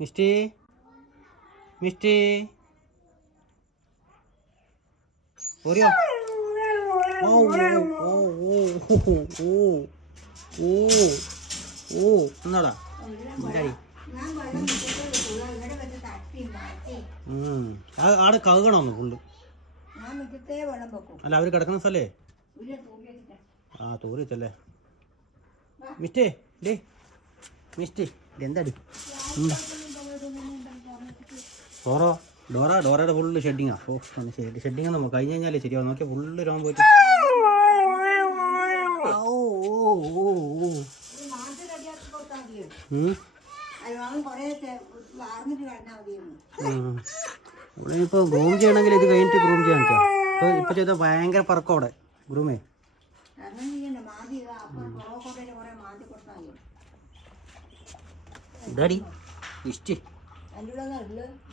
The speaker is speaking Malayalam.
മിഷ്ടി മിഷ്ടി ഓരിയോ ഓ ഓ ഓ ഓ ഓ ഓ എന്നാടാ എന്തായി ആടെ കഴുകണമെന്ന് ഫുള്ള്. അല്ല അവർ കിടക്കുന്ന സ്ഥലേ ആ തൂറി വെച്ചല്ലേ. മിസ്റ്റേ ഡേ മിസ്റ്റേ ഇതെന്താടി ഡോറയുടെ ഫുള്ള് ഷെഡിങ്ങാ. ഓ ഷെഡിങ് നമുക്ക് കഴിഞ്ഞ് കഴിഞ്ഞാലേ ശരിയാവും. നോക്കിയാൽ ഫുള്ള് രോഗം പോയിട്ട് ഇപ്പോൾ ഗ്രൂം ചെയ്യണമെങ്കിൽ ഇത് കഴിഞ്ഞിട്ട് ഗ്രൂം ചെയ്യാൻ പറ്റുക. ഇപ്പൊ ചെയ്താൽ ഭയങ്കര പറക്കും അവിടെ ഗ്രൂമേ. ഡാഡി ഇഷ്ടി